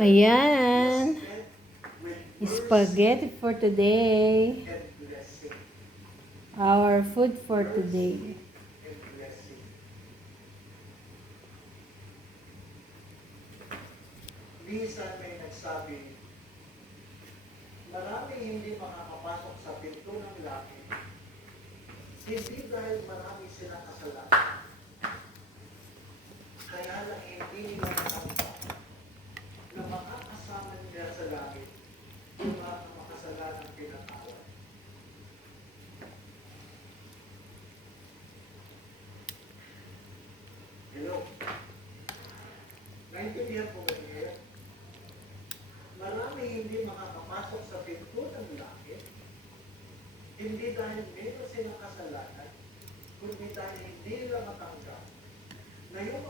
Ayan. Spaghetti for today. Our food for today. Minsan may nagsabi, marami hindi makakapasok sa pinto ng langit. Hindi dahil marami silang kasalanan. Kaya lang hindi nila natanggap na makakasama nila sa langit yung mga makasalanang pinatawad. Hello? Naintindihan po ba niya? Marami hindi makakapasok sa pinto ng langit, hindi dahil meron silang kasalanan, kundi dahil hindi nila matanggap na yung